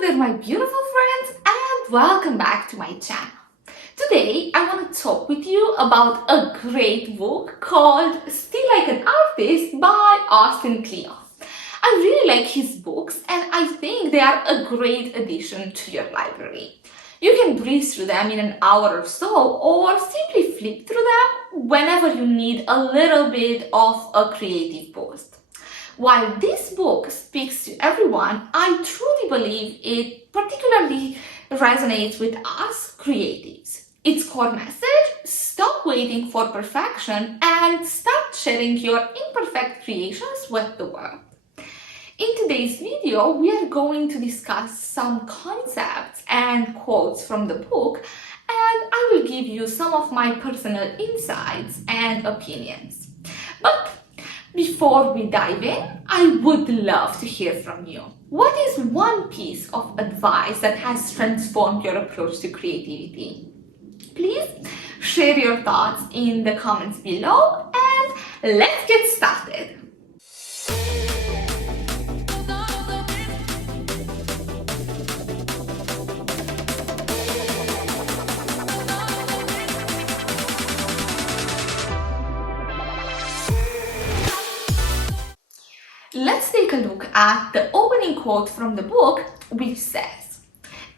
there, my beautiful friends, and welcome back to my channel. Today, I want to talk with you about a great book called Still Like an Artist by Austin Kleon. I really like his books and I think they are a great addition to your library. You can breeze through them in an hour or so, or simply flip through them whenever you need a little bit of a creative boost. While this book speaks to everyone, I truly believe it particularly resonates with us creatives. Its core message: stop waiting for perfection and start sharing your imperfect creations with the world. In today's video, we are going to discuss some concepts and quotes from the book, and I will give you some of my personal insights and opinions. But before we dive in, I would love to hear from you. What is one piece of advice that has transformed your approach to creativity? Please share your thoughts in the comments below and let's get started. Let's take a look at the opening quote from the book, which says,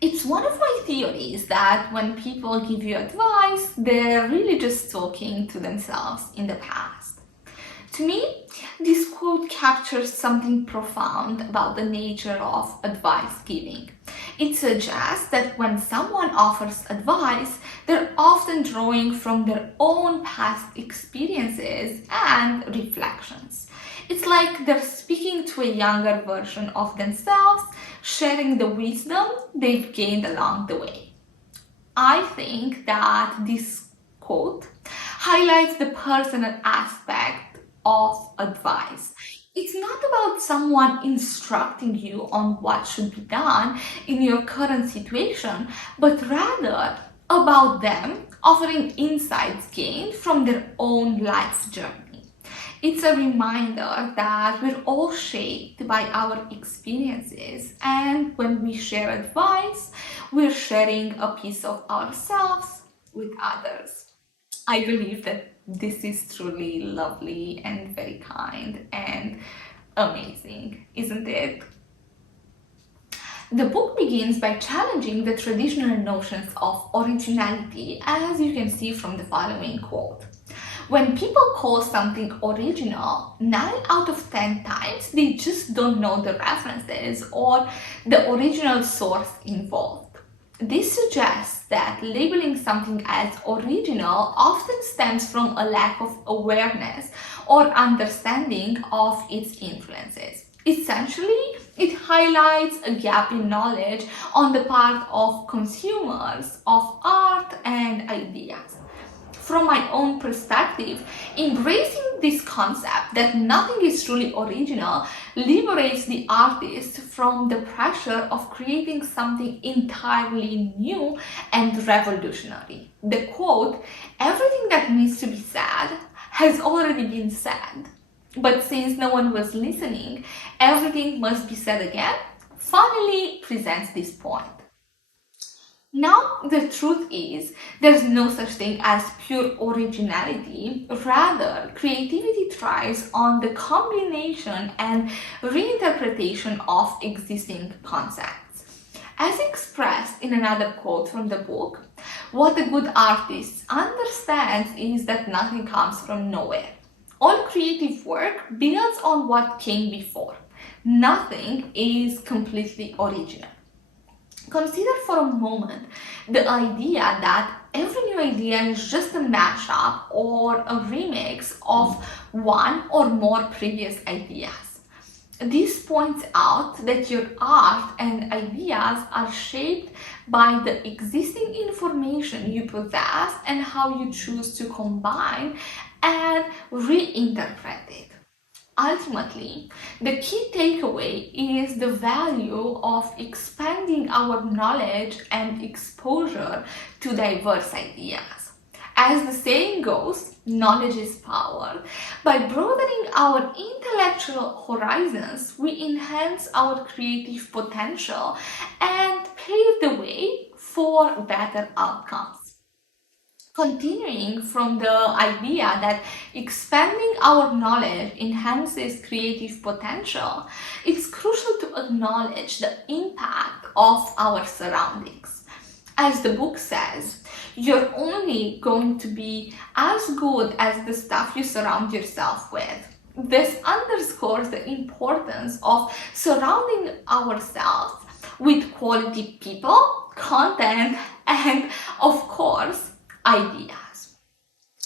"It's one of my theories that when people give you advice, they're really just talking to themselves in the past." To me, this quote captures something profound about the nature of advice giving. It suggests that when someone offers advice, they're often drawing from their own past experiences and reflections. It's like they're speaking to a younger version of themselves, sharing the wisdom they've gained along the way. I think that this quote highlights the personal aspect of advice. It's not about someone instructing you on what should be done in your current situation, but rather about them offering insights gained from their own life journey. It's a reminder that we're all shaped by our experiences, and when we share advice, we're sharing a piece of ourselves with others. I believe that this is truly lovely and very kind and amazing, isn't it? The book begins by challenging the traditional notions of originality, as you can see from the following quote. When people call something original, 9 out of 10 times they just don't know the references or the original source involved. This suggests that labeling something as original often stems from a lack of awareness or understanding of its influences. Essentially, it highlights a gap in knowledge on the part of consumers of art and ideas. From my own perspective, embracing this concept that nothing is truly original liberates the artist from the pressure of creating something entirely new and revolutionary. The quote, "Everything that needs to be said has already been said, but since no one was listening, everything must be said again," finally presents this point. Now, the truth is, there's no such thing as pure originality. Rather, creativity thrives on the combination and reinterpretation of existing concepts. As expressed in another quote from the book, what a good artist understands is that nothing comes from nowhere. All creative work builds on what came before. Nothing is completely original. Consider for a moment the idea that every new idea is just a mashup or a remix of one or more previous ideas. This points out that your art and ideas are shaped by the existing information you possess and how you choose to combine and reinterpret it. Ultimately, the key takeaway is the value of expanding our knowledge and exposure to diverse ideas. As the saying goes, knowledge is power. By broadening our intellectual horizons, we enhance our creative potential and pave the way for better outcomes. Continuing from the idea that expanding our knowledge enhances creative potential, it's crucial to acknowledge the impact of our surroundings. As the book says, you're only going to be as good as the stuff you surround yourself with. This underscores the importance of surrounding ourselves with quality people, content, and of course, ideas.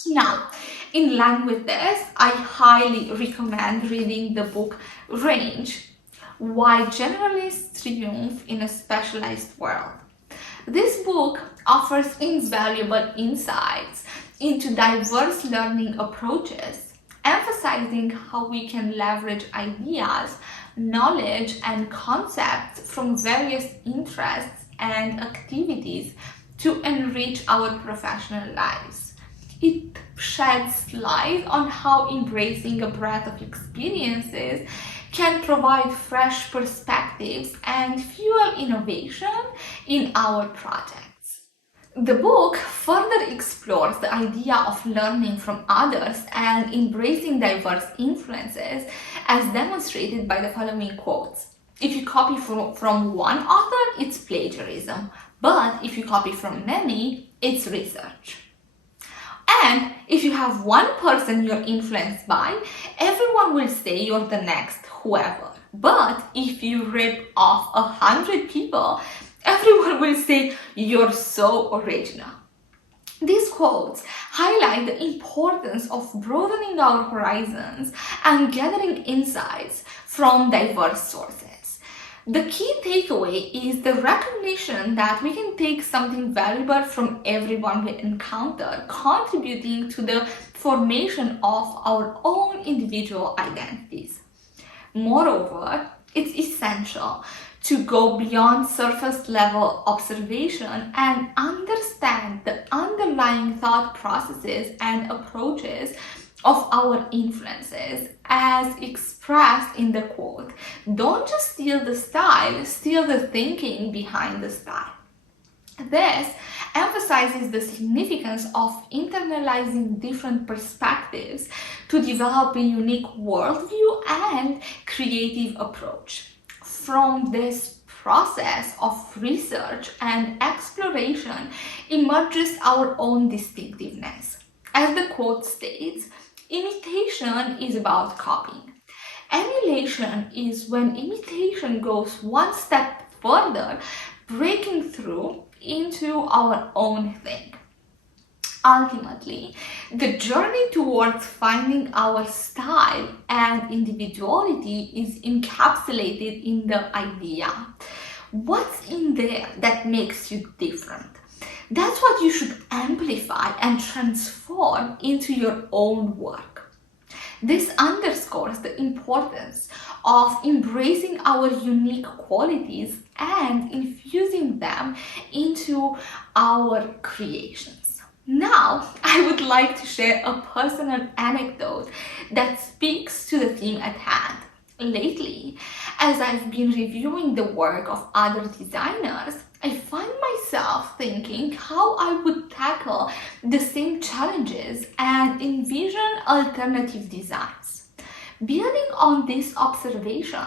Now, in line with this, I highly recommend reading the book Range: Why Generalists Triumph in a Specialized World. This book offers invaluable insights into diverse learning approaches, emphasizing how we can leverage ideas, knowledge, and concepts from various interests and activities to enrich our professional lives. It sheds light on how embracing a breadth of experiences can provide fresh perspectives and fuel innovation in our projects. The book further explores the idea of learning from others and embracing diverse influences, as demonstrated by the following quotes. If you copy from one author, it's plagiarism. But if you copy from many, it's research. And if you have one person you're influenced by, everyone will say you're the next whoever. But if you rip off 100 people, everyone will say you're so original. These quotes highlight the importance of broadening our horizons and gathering insights from diverse sources. The key takeaway is the recognition that we can take something valuable from everyone we encounter, contributing to the formation of our own individual identities. Moreover, it's essential to go beyond surface level observation and understand the underlying thought processes and approaches of our influences, as expressed in the quote. Don't just steal the style, steal the thinking behind the style. This emphasizes the significance of internalizing different perspectives to develop a unique worldview and creative approach. From this process of research and exploration emerges our own distinctiveness. As the quote states, imitation is about copying. Emulation is when imitation goes one step further, breaking through into our own thing. Ultimately, the journey towards finding our style and individuality is encapsulated in the idea. What's in there that makes you different? That's what you should amplify and transform into your own work. This underscores the importance of embracing our unique qualities and infusing them into our creations. Now, I would like to share a personal anecdote that speaks to the theme at hand. Lately, as I've been reviewing the work of other designers, I find myself thinking how I would tackle the same challenges and envision alternative designs. Building on this observation,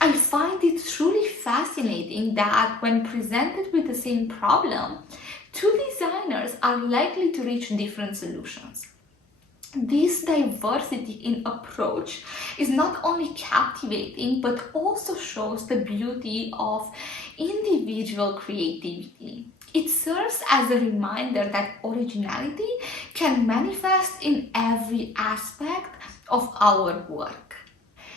I find it truly fascinating that when presented with the same problem, two designers are likely to reach different solutions. This diversity in approach is not only captivating but also shows the beauty of individual creativity. It serves as a reminder that originality can manifest in every aspect of our work.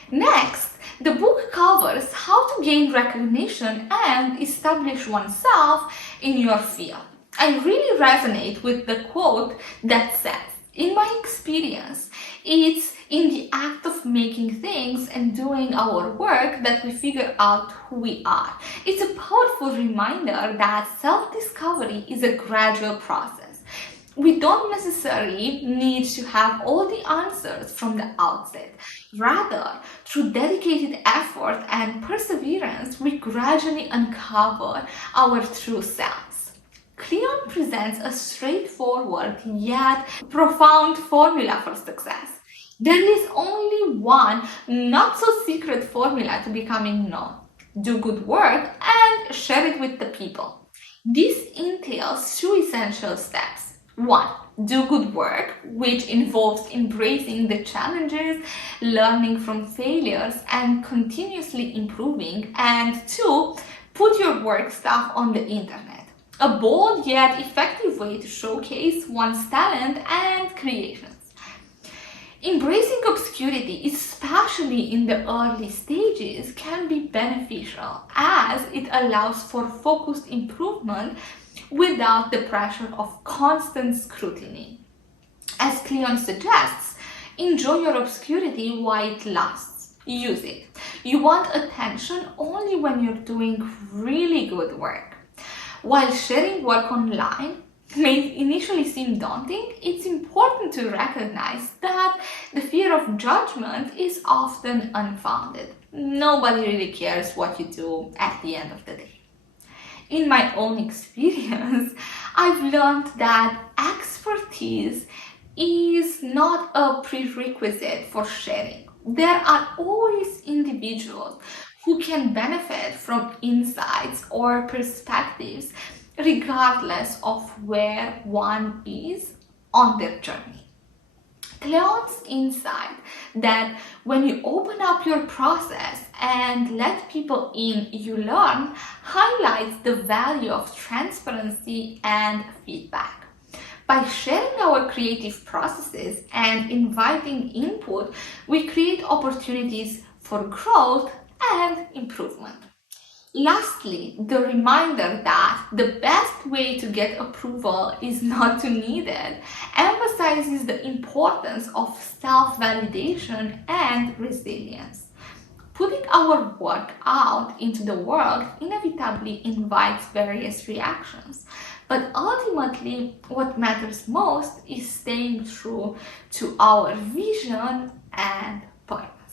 Next, the book covers how to gain recognition and establish oneself in your field. I really resonate with the quote that says, in my experience, it's in the act of making things and doing our work that we figure out who we are. It's a powerful reminder that self-discovery is a gradual process. We don't necessarily need to have all the answers from the outset. Rather, through dedicated effort and perseverance, we gradually uncover our true selves. Kleon presents a straightforward yet profound formula for success. There is only one not so secret formula to becoming known. Do good work and share it with the people. This entails two essential steps. One, do good work, which involves embracing the challenges, learning from failures, and continuously improving. And two, put your work stuff on the internet. A bold yet effective way to showcase one's talent and creations. Embracing obscurity, especially in the early stages, can be beneficial as it allows for focused improvement without the pressure of constant scrutiny. As Kleon suggests, enjoy your obscurity while it lasts. Use it. You want attention only when you're doing really good work. While sharing work online may initially seem daunting, it's important to recognize that the fear of judgment is often unfounded. Nobody really cares what you do at the end of the day. In my own experience, I've learned that expertise is not a prerequisite for sharing. There are always individuals who can benefit from insights or perspectives regardless of where one is on their journey. Kleon's insight that when you open up your process and let people in, you learn, highlights the value of transparency and feedback. By sharing our creative processes and inviting input, we create opportunities for growth and improvement. Lastly, the reminder that the best way to get approval is not to need it emphasizes the importance of self-validation and resilience. Putting our work out into the world inevitably invites various reactions, but ultimately what matters most is staying true to our vision and purpose.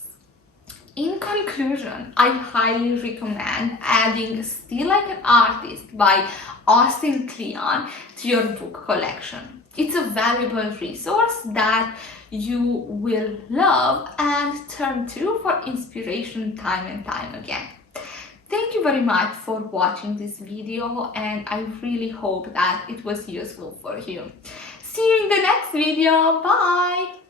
In conclusion, I highly recommend adding Still Like an Artist by Austin Kleon to your book collection. It's a valuable resource that you will love and turn to for inspiration time and time again. Thank you very much for watching this video, and I really hope that it was useful for you. See you in the next video. Bye!